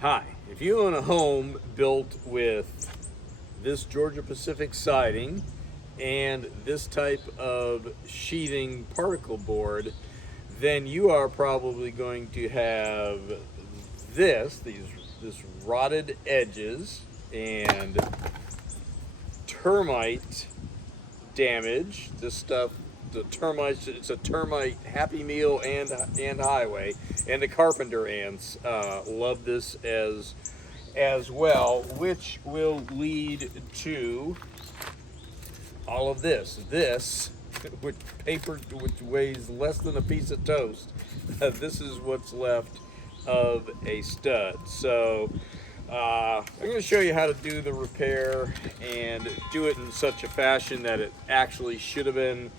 Hi, if you own a home built with this Georgia Pacific siding and this type of sheathing particle board, then you are probably going to have this rotted edges and termite damage. This stuff, the termites, it's a termite happy meal and highway, and the carpenter ants love this as well, which will lead to all of this. This, which weighs less than a piece of toast, this is what's left of a stud. So I'm going to show you how to do the repair and do it in such a fashion that it actually should have been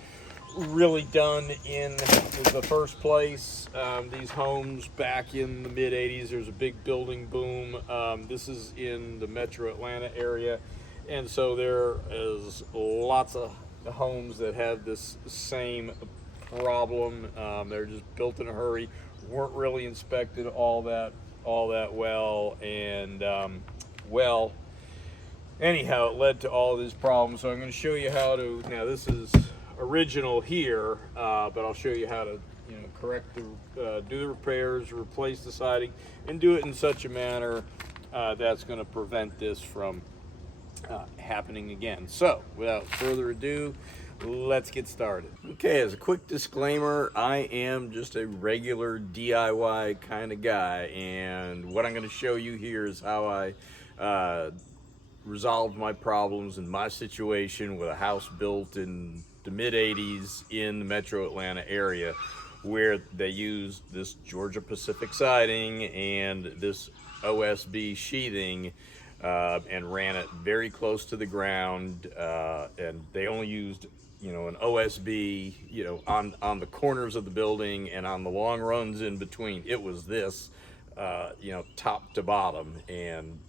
really done in the first place. These homes back in the mid 80s, there's a big building boom. This is in the metro Atlanta area, and so there is lots of homes that have this same problem. They're just built in a hurry, weren't really inspected all that well, and well, anyhow, it led to all these problems. So I'm going to show you how to. Now this is original here, but I'll show you how to correct the do the repairs, replace the siding, and do it in such a manner that's going to prevent this from happening again. So without further ado, let's get started. Okay, as a quick disclaimer, I am just a regular DIY kind of guy, and what I'm going to show you here is how I resolved my problems in my situation with a house built in the mid 80s in the metro Atlanta area, where they used this Georgia Pacific siding and this OSB sheathing and ran it very close to the ground, and they only used an OSB on the corners of the building, and on the long runs in between it was this top to bottom, and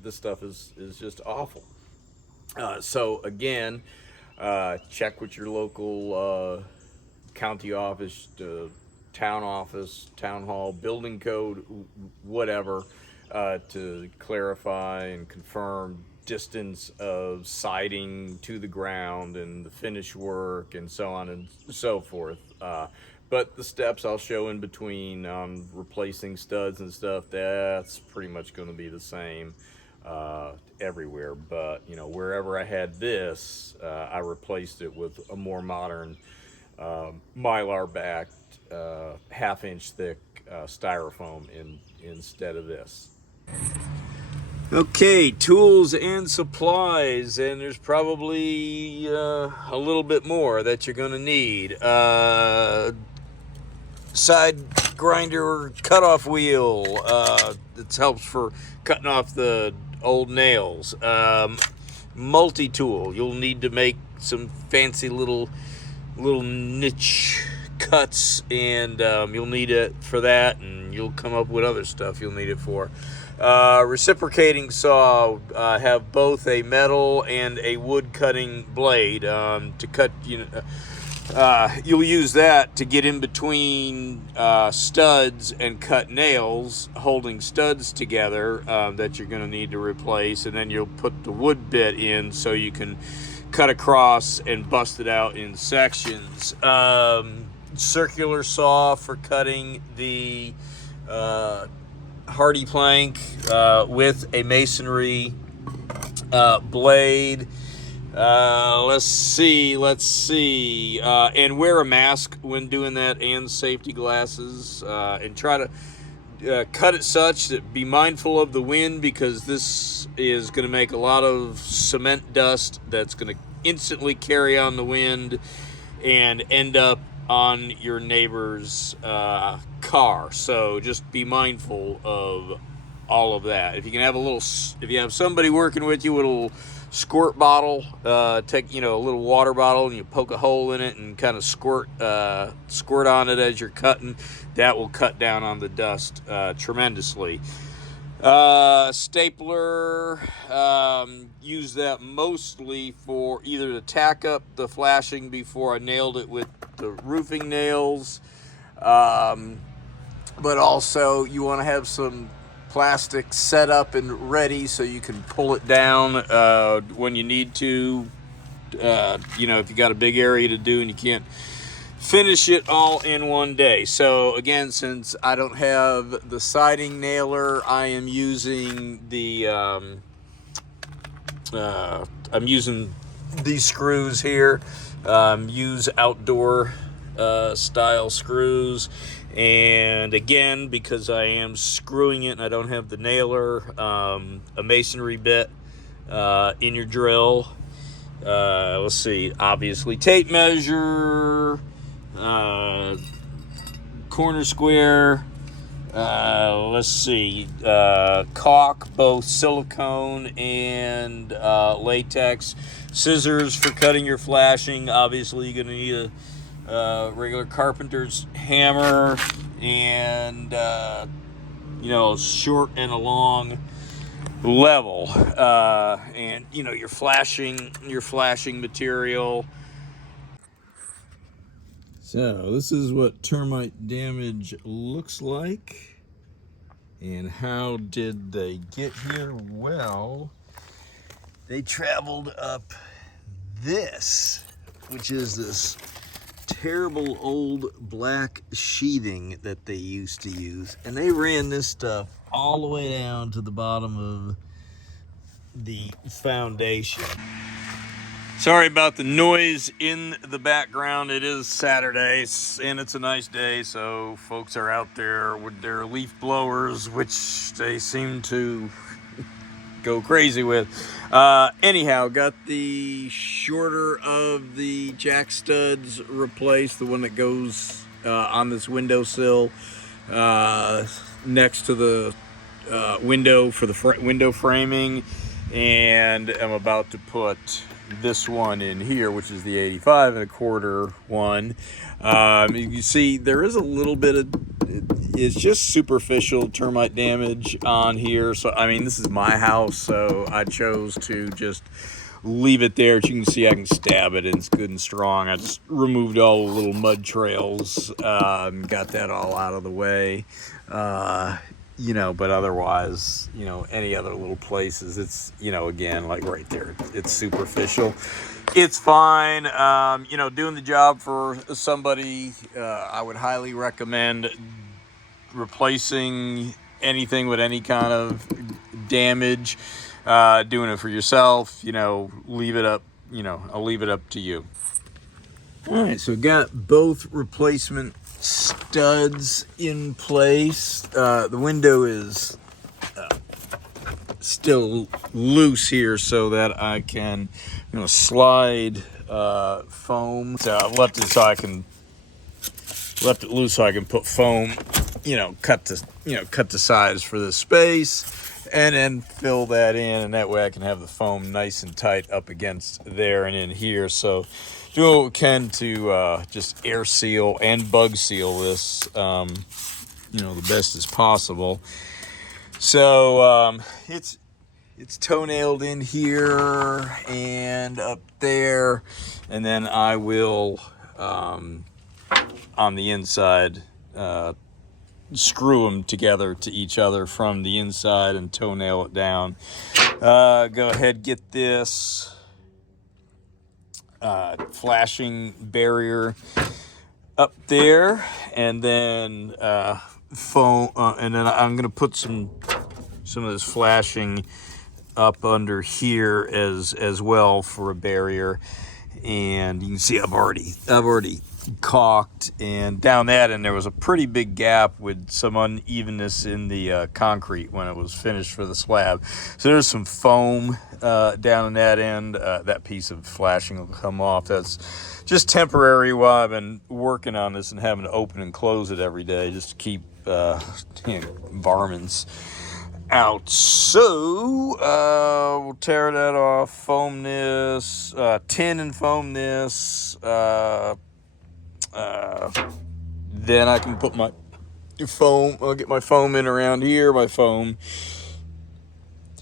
this stuff is just awful. So again, check with your local county office, town office, town hall, building code, whatever, to clarify and confirm distance of siding to the ground and the finish work and so on and so forth. But the steps I'll show in between on replacing studs and stuff, that's pretty much going to be the same everywhere. But wherever I had this, I replaced it with a more modern mylar backed, half-inch thick styrofoam instead of this. Okay, tools and supplies, and there's probably a little bit more that you're going to need. Side grinder cutoff wheel that helps for cutting off the old nails. Multi-tool. You'll need to make some fancy little niche cuts, and you'll need it for that, and you'll come up with other stuff you'll need it for. Reciprocating saw, have both a metal and a wood cutting blade to cut. You'll use that to get in between studs and cut nails, holding studs together that you're going to need to replace, and then you'll put the wood bit in so you can cut across and bust it out in sections. Circular saw for cutting the hardy plank with a masonry blade. Let's see. And wear a mask when doing that, and safety glasses, and try to cut it such that be mindful of the wind, because this is going to make a lot of cement dust that's going to instantly carry on the wind and end up on your neighbor's car. So just be mindful of all of that. If you have somebody working with you with a little squirt bottle, take a little water bottle, and you poke a hole in it and kind of squirt on it as you're cutting. That will cut down on the dust tremendously. Stapler, use that mostly for either to tack up the flashing before I nailed it with the roofing nails, but also you want to have some plastic set up and ready so you can pull it down when you need to. You know, if you got a big area to do and you can't finish it all in one day. So again, since I don't have the siding nailer, I am using the I'm using these screws here. Use outdoor style screws, and again, because I am screwing it and I don't have the nailer, a masonry bit in your drill. Let's see, obviously tape measure, corner square, let's see, caulk, both silicone and latex, scissors for cutting your flashing. Obviously you're going to need a regular carpenter's hammer, and you know, short and a long level, and you know, your flashing material. So this is what termite damage looks like. And how did they get here? Well, they traveled up this, which is this terrible old black sheathing that they used to use, and they ran this stuff all the way down to the bottom of the foundation. Sorry about the noise in the background. It is Saturday and it's a nice day, so folks are out there with their leaf blowers, which they seem to go crazy with. Anyhow, got the shorter of the jack studs replaced, the one that goes on this windowsill next to the window for the window framing, and I'm about to put this one in here, which is the 85 1/4 one. You see there is a little bit of, it's just superficial termite damage on here. So I mean, this is my house, so I chose to just leave it there. As you can see, I can stab it and it's good and strong. I just removed all the little mud trails, got that all out of the way. You know, but otherwise, you know, any other little places, it's, you know, again, like right there, it's superficial. It's fine. You know, doing the job for somebody, I would highly recommend replacing anything with any kind of damage. Doing it for yourself, you know, leave it up, you know, I'll leave it up to you. All right, so got both replacement studs in place. The window is still loose here so that I can, you know, slide foam. So I've left it so I can left it loose so I can put foam, you know, cut the size for the space, and then fill that in, and that way I can have the foam nice and tight up against there and in here. So doing what we can to just air seal and bug seal this, you know, the best as possible. So it's toenailed in here and up there, and then I will on the inside screw them together to each other from the inside and toenail it down. Go ahead, get this flashing barrier up there, and then foam, and then I'm gonna put some of this flashing up under here as well for a barrier. And you can see I've already caulked, and down that end there was a pretty big gap with some unevenness in the concrete when it was finished for the slab. So there's some foam down in that end. That piece of flashing will come off. That's just temporary while I've been working on this and having to open and close it every day just to keep varmints out. So we'll tear that off, foam this, tin and foam this. Then I can put my foam, I'll get my foam in around here, my foam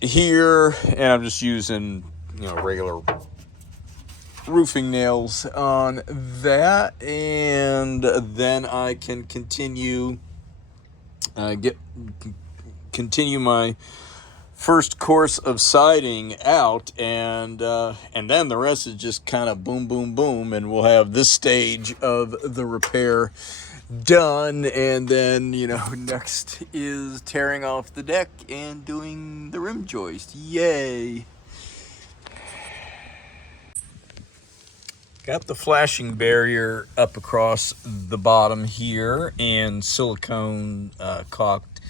here, and I'm just using, you know, regular roofing nails on that, and then I can continue continue my first course of siding out, and then the rest is just kind of boom, boom, boom, and we'll have this stage of the repair done, and then, you know, next is tearing off the deck and doing the rim joist. Yay! Got the flashing barrier up across the bottom here and silicone caulked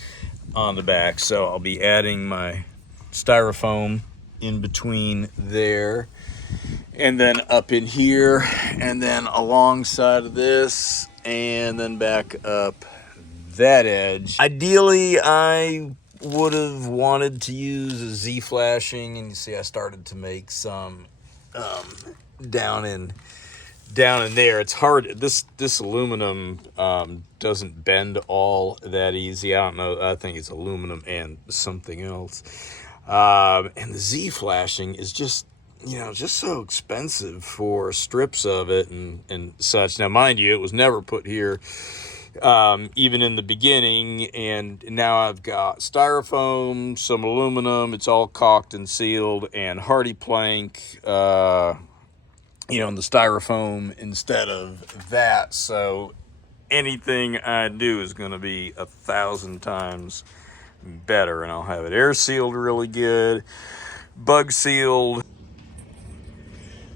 on the back, so I'll be adding my styrofoam in between there, and then up in here, and then alongside of this, and then back up that edge. Ideally, I would have wanted to use a Z flashing, and you see I started to make some down in there. It's hard. This aluminum doesn't bend all that easy. I don't know. I think it's aluminum and something else. And the Z flashing is just, you know, just so expensive for strips of it and such. Now, mind you, it was never put here even in the beginning, and now I've got styrofoam, some aluminum. It's all caulked and sealed, and hardy plank, you know, in the styrofoam instead of that. So anything I do is going to be 1,000 times better, and I'll have it air sealed really good, bug sealed.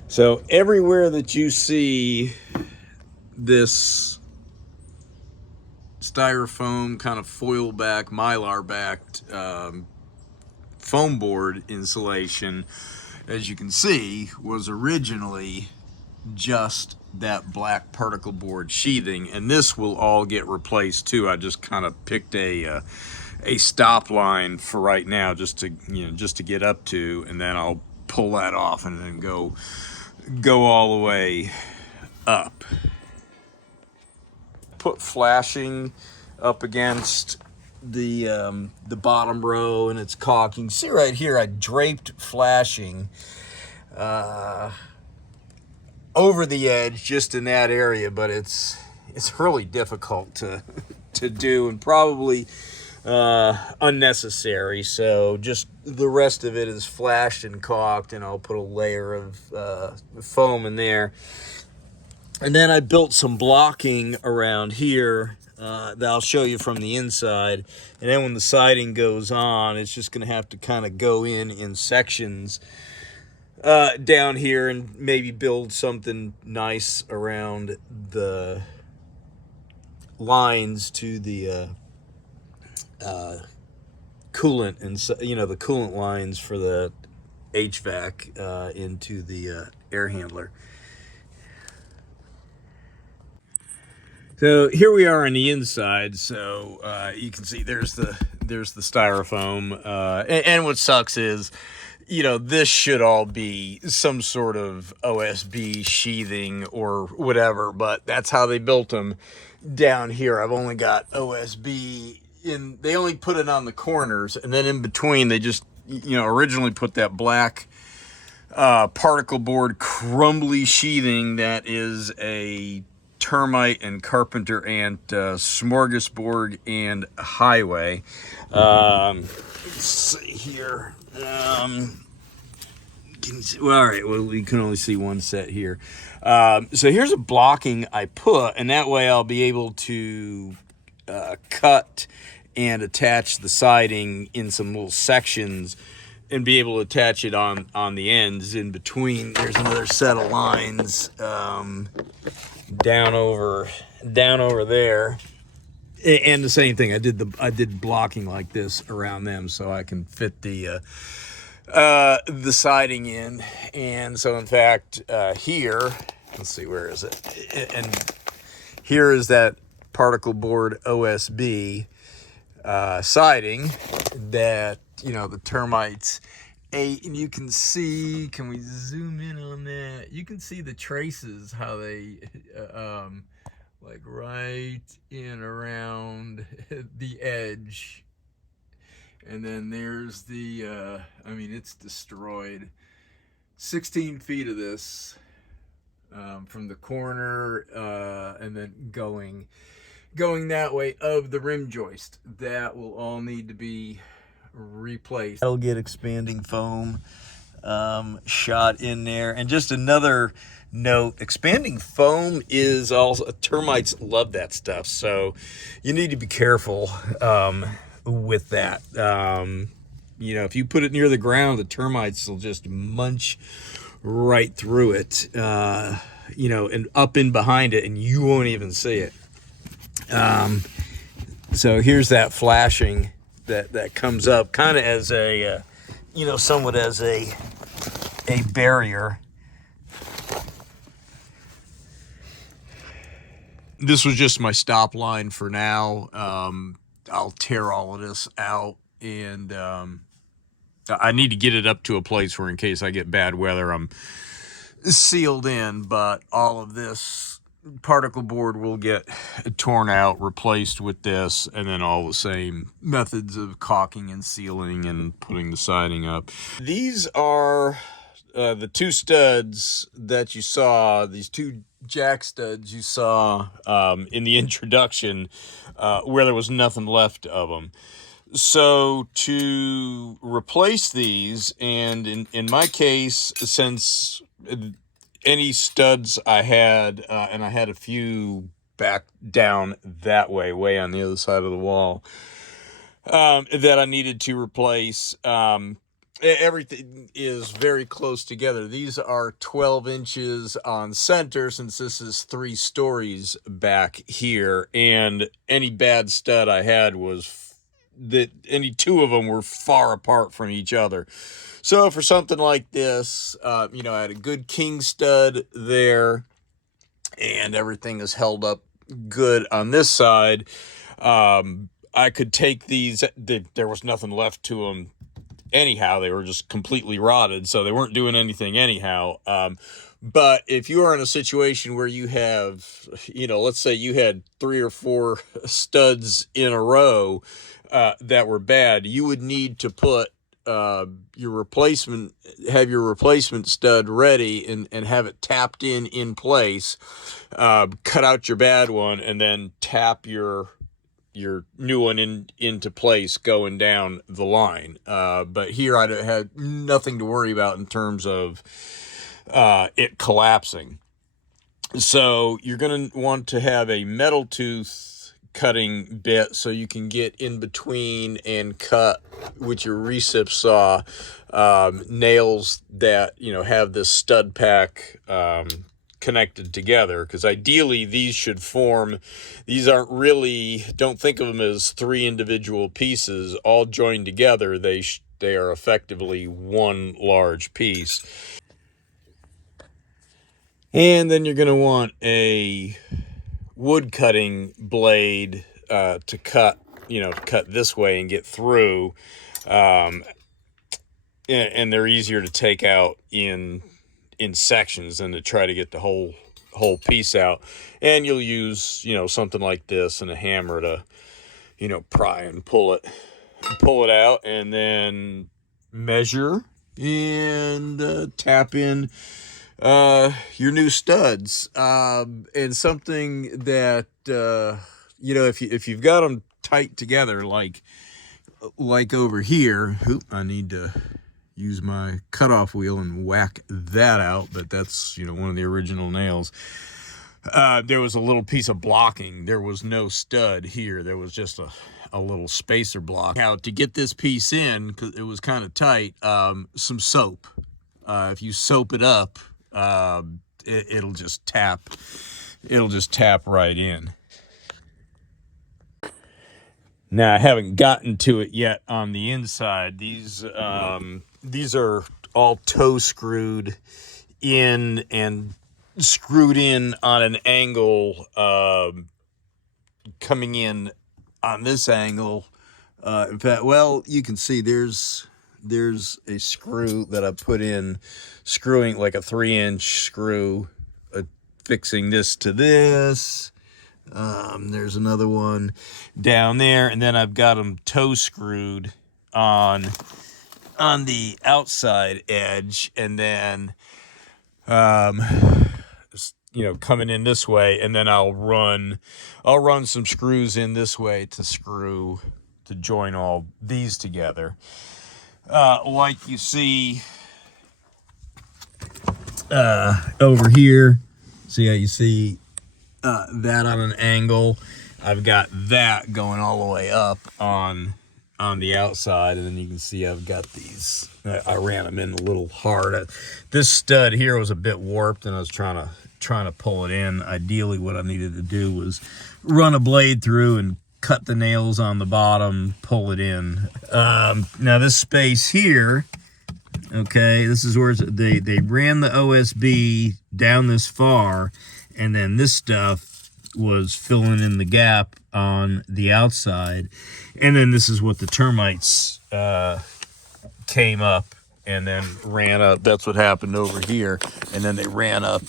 So everywhere that you see this styrofoam kind of foil back, mylar backed foam board insulation, as you can see, was originally just that black particle board sheathing, and this will all get replaced too. I just kind of picked a stop line for right now, just to, you know, just to get up to, and then I'll pull that off and then go all the way up. Put flashing up against the bottom row, and it's caulking. See right here, I draped flashing over the edge just in that area, but it's really difficult to do, and probably unnecessary. So just the rest of it is flashed and caulked, and I'll put a layer of foam in there. And then I built some blocking around here that I'll show you from the inside. And then when the siding goes on, it's just going to have to kind of go in sections down here, and maybe build something nice around the lines to the coolant, and, you know, the coolant lines for the HVAC into the air handler. So here we are on the inside. So you can see there's the styrofoam, and what sucks is, you know, this should all be some sort of OSB sheathing or whatever, but that's how they built them down here. I've only got OSB in. They only put it on the corners, and then in between they just, you know, originally put that black particle board crumbly sheathing that is a termite and carpenter ant smorgasbord and highway. Let's see here. Can you see? Well, all right. Well, you can only see one set here. So here's a blocking I put, and that way I'll be able to cut and attach the siding in some little sections, and be able to attach it on the ends in between. There's another set of lines down over there, and the same thing. I did blocking like this around them so I can fit the siding in. And so in fact, here, let's see, where is it? And here is that particle board OSB siding that, you know, the termites ate. And you can see, can we zoom in on that? You can see the traces, how they like right in around the edge. And then there's the I mean, it's destroyed. 16 feet of this from the corner, and then going going that way of the rim joist. That will all need to be replaced. That'll get expanding foam shot in there. And just another note, expanding foam is also, termites love that stuff, so you need to be careful with that. You know, if you put it near the ground, the termites will just munch right through it, you know, and up in behind it, and you won't even see it. So here's that flashing that comes up kind of as a, you know, somewhat as a barrier. This was just my stop line for now. I'll tear all of this out, and I need to get it up to a place where in case I get bad weather, I'm sealed in, but all of this particle board will get torn out, replaced with this, and then all the same methods of caulking and sealing and putting the siding up. These are the two studs that you saw, these two jack studs you saw in the introduction, where there was nothing left of them. So to replace these, and in my case, since any studs I had, and I had a few back down that way on the other side of the wall, that I needed to replace, everything is very close together. These are 12 inches on center, since this is 3 stories back here, and any bad stud I had was that any two of them were far apart from each other. So for something like this, you know, I had a good king stud there, and everything is held up good on this side. I could take these, there was nothing left to them anyhow. They were just completely rotted, so they weren't doing anything anyhow. But if you are in a situation where you have, you know, let's say you had 3 or 4 studs in a row that were bad, you would need to put your replacement stud ready and have it tapped in place, cut out your bad one, and then tap your new one into place going down the line. But here I had nothing to worry about in terms of it collapsing. So you're going to want to have a metal tooth cutting bit so you can get in between and cut with your recip saw nails that, you know, have this stud pack connected together, because ideally these should form, these aren't really, don't think of them as 3 individual pieces all joined together. They are effectively one large piece. And then you're going to want a wood cutting blade to cut, you know, to cut this way and get through. And they're easier to take out in sections than to try to get the whole piece out. And you'll use, you know, something like this and a hammer to, you know, pry and pull it out, and then measure and tap in your new studs. And something that you know, if you've got them tight together, like over here, I need to use my cutoff wheel and whack that out, but that's, you know, one of the original nails. There was a little piece of blocking. There was no stud here. There was just a little spacer block. Now, to get this piece in, because it was kind of tight, some soap. If you soap it up, it'll just tap right in. Now, I haven't gotten to it yet on the inside. These are all toe screwed in and screwed in on an angle, coming in on this angle. In fact, well, you can see there's a screw that I put in, screwing like a 3-inch screw, fixing this to this. There's another one down there, and then I've got them toe screwed on the outside edge, and then coming in this way, and then I'll run some screws in this way to join all these together. Like you see over here. See how you see that on an angle? I've got that going all the way up on the outside, and then you can see I've got these. I ran them in a little hard. This stud here was a bit warped, and I was trying to pull it in. Ideally, what I needed to do was run a blade through and cut the nails on the bottom, pull it in. Now this space here, okay, this is where they ran the OSB down this far, and then this stuff was filling in the gap on the outside, and then this is what the termites came up and then ran up. That's what happened over here, and then they ran up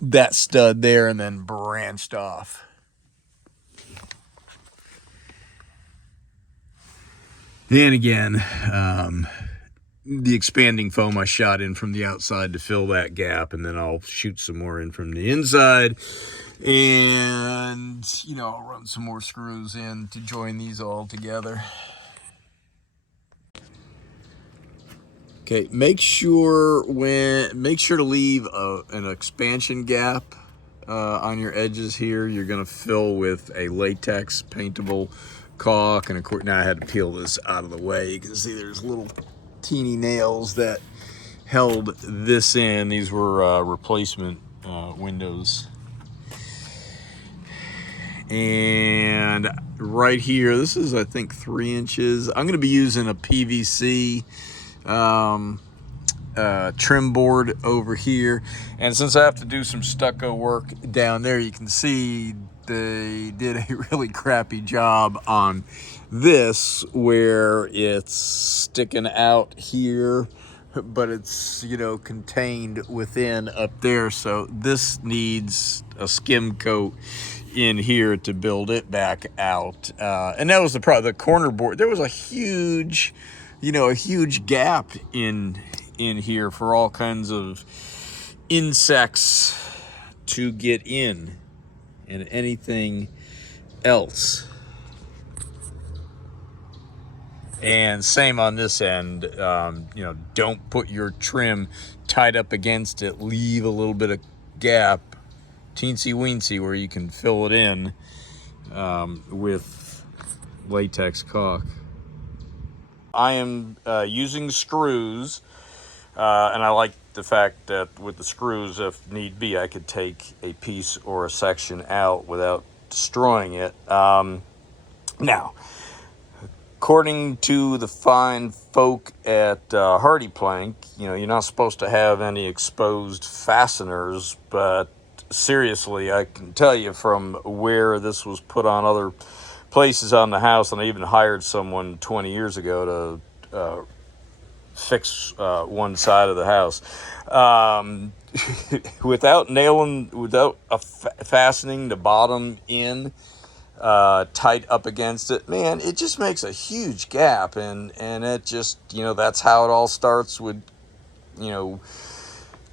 that stud there and then branched off. Then again, the expanding foam I shot in from the outside to fill that gap, and then I'll shoot some more in from the inside, and I'll run some more screws in to join these all together. Okay, make sure to leave an expansion gap on your edges here. You're gonna fill with a latex paintable caulk, and of course now I had to peel this out of the way. You can see there's little teeny nails that held this in. These were replacement windows. And right here, this is I think 3 inches. I'm gonna be using a PVC trim board over here, and since I have to do some stucco work down there, you can see they did a really crappy job on this, where it's sticking out here, but it's contained within up there. So this needs a skim coat in here to build it back out. And that was the problem. The corner board, there was a huge gap in here for all kinds of insects to get in and anything else. And same on this end. Don't put your trim tight up against it. Leave a little bit of gap, teensy weensy, where you can fill it in with latex caulk. I am using screws, and I like the fact that with the screws, if need be, I could take a piece or a section out without destroying it. Now, according to the fine folk at Hardy Plank, you're not supposed to have any exposed fasteners, but seriously, I can tell you from where this was put on other places on the house, and I even hired someone 20 years ago to fix one side of the house. Without fastening the bottom in tight up against it, man, it just makes a huge gap, and it just, that's how it all starts with,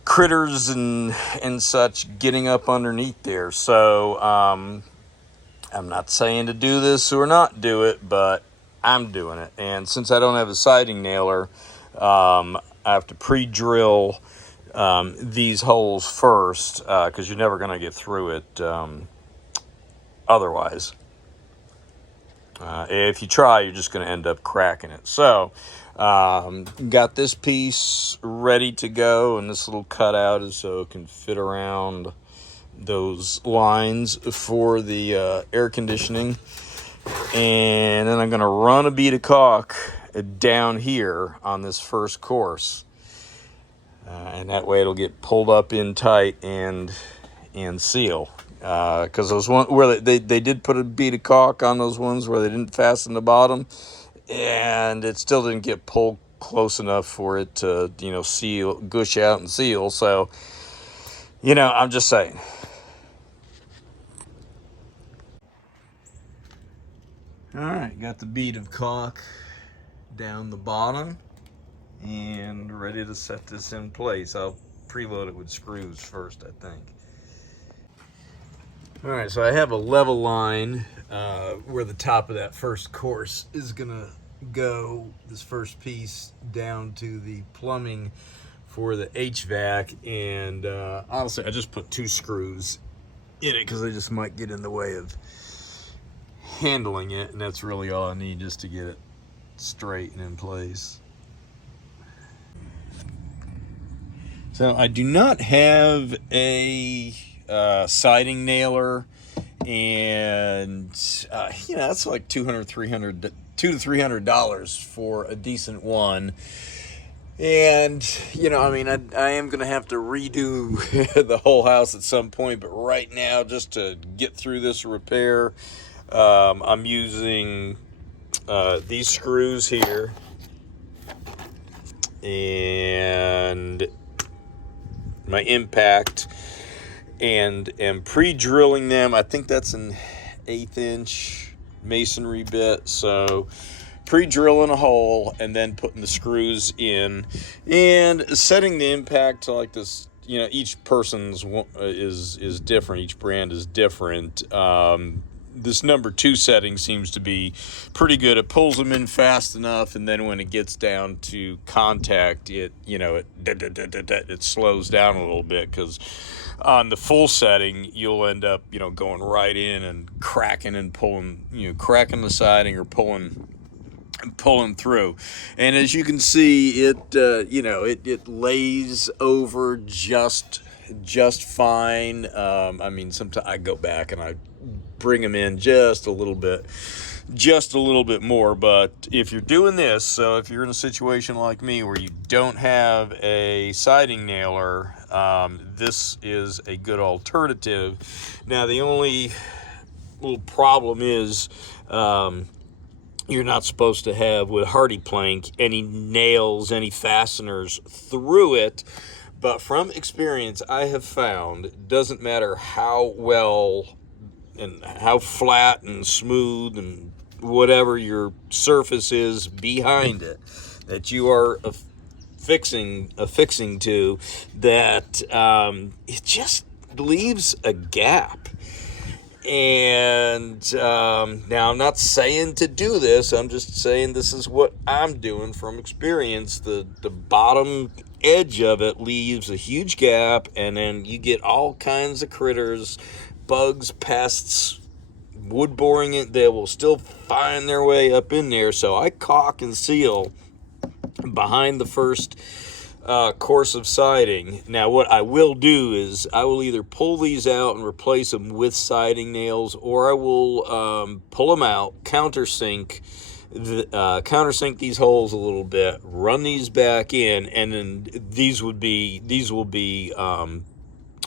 critters and such getting up underneath there. So I'm not saying to do this or not do it, but I'm doing it. And since I don't have a siding nailer, I have to pre-drill these holes first, because you're never going to get through it otherwise. If you try, you're just going to end up cracking it. So, got this piece ready to go, and this little cutout is so it can fit around those lines for the air conditioning. And then I'm going to run a bead of caulk down here on this first course, and that way it'll get pulled up in tight and seal. Because those ones where they did put a bead of caulk on those ones where they didn't fasten the bottom, and it still didn't get pulled close enough for it to seal, gush out and seal. So I'm just saying. All right, got the bead of caulk down the bottom and ready to set this in place. I'll preload it with screws first, I think. All right, so I have a level line where the top of that first course is gonna go, this first piece, down to the plumbing for the HVAC, and honestly I just put 2 screws in it because they just might get in the way of handling it, and that's really all I need just to get it straight and in place. So I do not have a siding nailer, and that's like $200 to $300 for a decent one. And I am gonna have to redo the whole house at some point, but right now, just to get through this repair, I'm using these screws here and my impact, and am pre-drilling them. I think that's an 1/8 inch masonry bit, so pre-drilling a hole and then putting the screws in and setting the impact to like this. Each person's is different, each brand is different. This number 2 setting seems to be pretty good. It pulls them in fast enough, and then when it gets down to contact, it slows down a little bit, because on the full setting you'll end up going right in and cracking and pulling, cracking the siding or pulling through. And as you can see, it lays over just fine. Sometimes I go back and I bring them in just a little bit more. But if you're doing this, so if you're in a situation like me where you don't have a siding nailer, this is a good alternative. Now, the only little problem is you're not supposed to have, with hardy plank, any nails, any fasteners through it. But from experience, I have found it doesn't matter how well and how flat and smooth and whatever your surface is behind it that you are affixing to, that it just leaves a gap. And now, I'm not saying to do this, I'm just saying this is what I'm doing from experience. The bottom edge of it leaves a huge gap, and then you get all kinds of critters, bugs, pests, wood boring it. They will still find their way up in there. So I caulk and seal behind the first course of siding. Now, what I will do is I will either pull these out and replace them with siding nails, or I will pull them out, countersink these holes a little bit, run these back in, and then these will be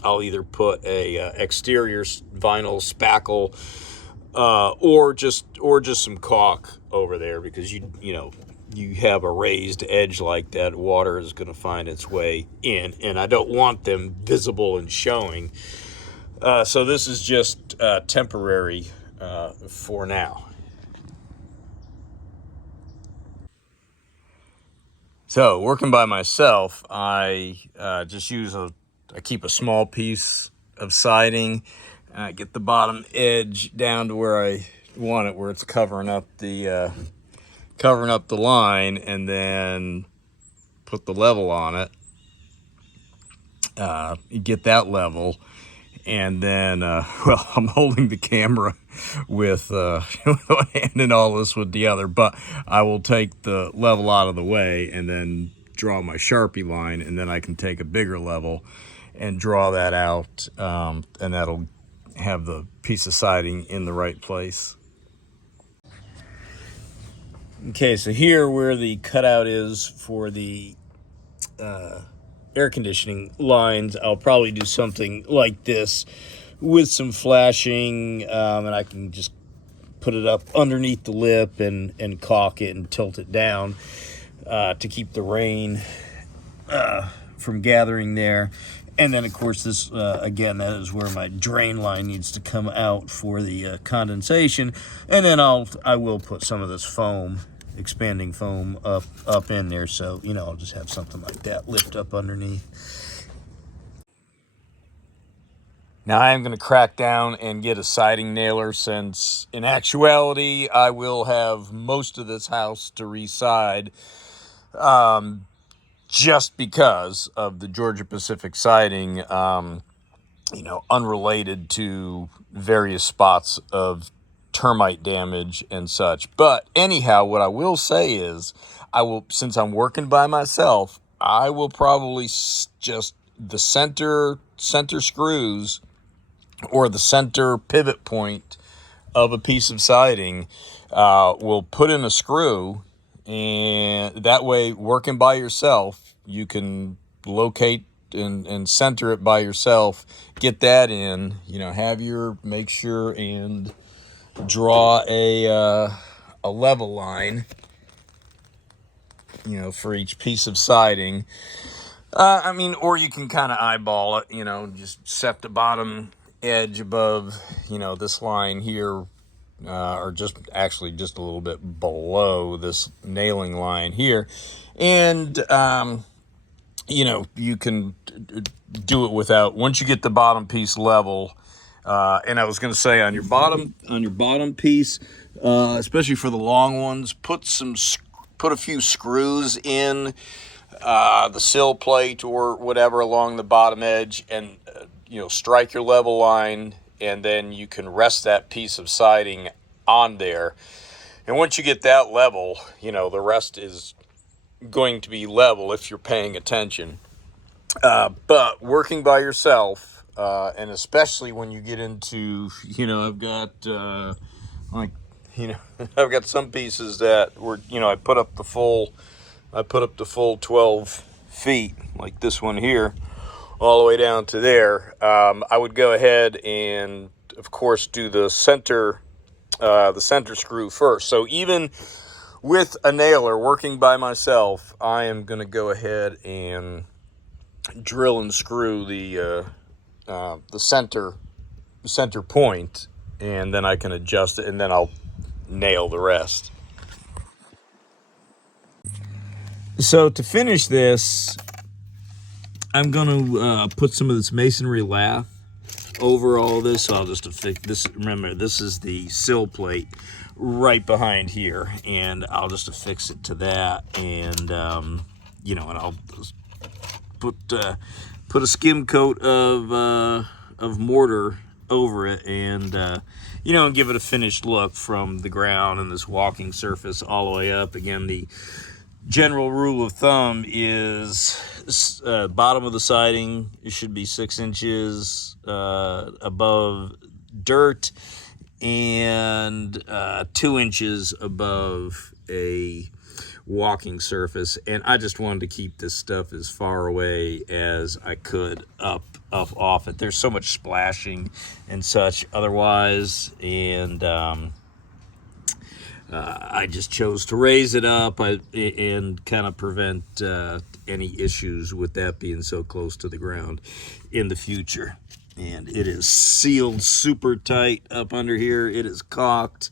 I'll either put a exterior vinyl spackle or just some caulk over there, because you have a raised edge like that, water is going to find its way in, and I don't want them visible and showing. So this is just temporary for now. So working by myself, I just I keep a small piece of siding, get the bottom edge down to where I want it, where it's covering up the line, and then put the level on it. You get that level, and then I'm holding the camera with one hand and all this with the other, but I will take the level out of the way and then draw my Sharpie line, and then I can take a bigger level and draw that out, and that'll have the piece of siding in the right place. Okay, so here where the cutout is for the air conditioning lines, I'll probably do something like this with some flashing, and I can just put it up underneath the lip and caulk it and tilt it down to keep the rain from gathering there. And then, of course, this, again, that is where my drain line needs to come out for the condensation. And then I will put some of this foam, expanding foam, up in there. So, I'll just have something like that lift up underneath. Now I am going to crack down and get a siding nailer, since in actuality I will have most of this house to reside, just because of the Georgia Pacific siding, unrelated to various spots of termite damage and such. But anyhow, what I will say is, since I'm working by myself, I will probably just the center screws, or the center pivot point of a piece of siding, will put in a screw, and that way, working by yourself, you can locate and center it by yourself, get that in, make sure and draw a level line, for each piece of siding. Or you can kind of eyeball it, just set the bottom edge above, this line here, or just a little bit below this nailing line here. And, you can do it without, once you get the bottom piece level. And I was going to say, on your bottom piece, especially for the long ones, put a few screws in the sill plate or whatever along the bottom edge, and strike your level line, and then you can rest that piece of siding on there. And once you get that level, the rest is going to be level if you're paying attention. But working by yourself, and especially when you get into, I've got I've got some pieces that were, I put up the full 12 feet, like this one here, all the way down to there. I would go ahead and, of course, do the center screw first. So even with a nailer, working by myself, I am going to go ahead and drill and screw the center point, and then I can adjust it, and then I'll nail the rest. So to finish this, I'm going to put some of this masonry lath over all this. So I'll just affix this. Remember, this is the sill plate right behind here, and I'll just affix it to that, and and I'll put a skim coat of mortar over it, and and give it a finished look from the ground and this walking surface all the way up. Again, the general rule of thumb is bottom of the siding, it should be 6 inches above dirt, and 2 inches above a walking surface. And I just wanted to keep this stuff as far away as I could up off it. There's so much splashing and such otherwise, and I just chose to raise it up and kind of prevent any issues with that being so close to the ground in the future. And it is sealed super tight up under here. It is caulked,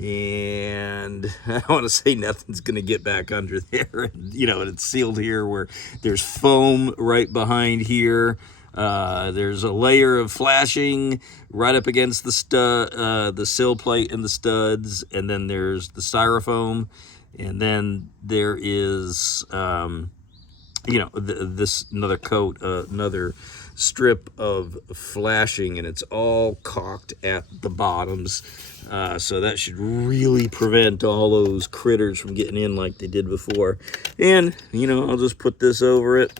and I want to say nothing's going to get back under there. And it's sealed here where there's foam right behind here. There's a layer of flashing right up against the sill plate and the studs, and then there's the styrofoam, and then there is this another coat, another strip of flashing, and it's all caulked at the bottoms, so that should really prevent all those critters from getting in like they did before. And I'll just put this over it,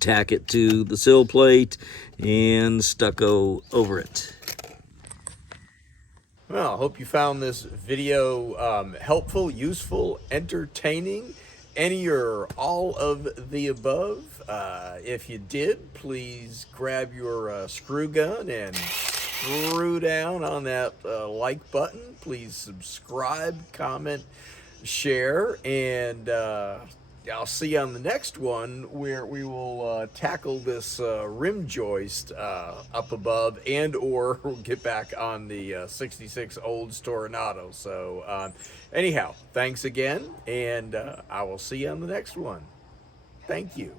tack it to the sill plate, and stucco over it. Well, I hope you found this video helpful, useful, entertaining, any or all of the above. If you did, please grab your screw gun and screw down on that like button. Please subscribe, comment, share, and I'll see you on the next one, where we will tackle this rim joist up above, and or we'll get back on the 66 Olds Toronado. So anyhow, thanks again, and I will see you on the next one. Thank you.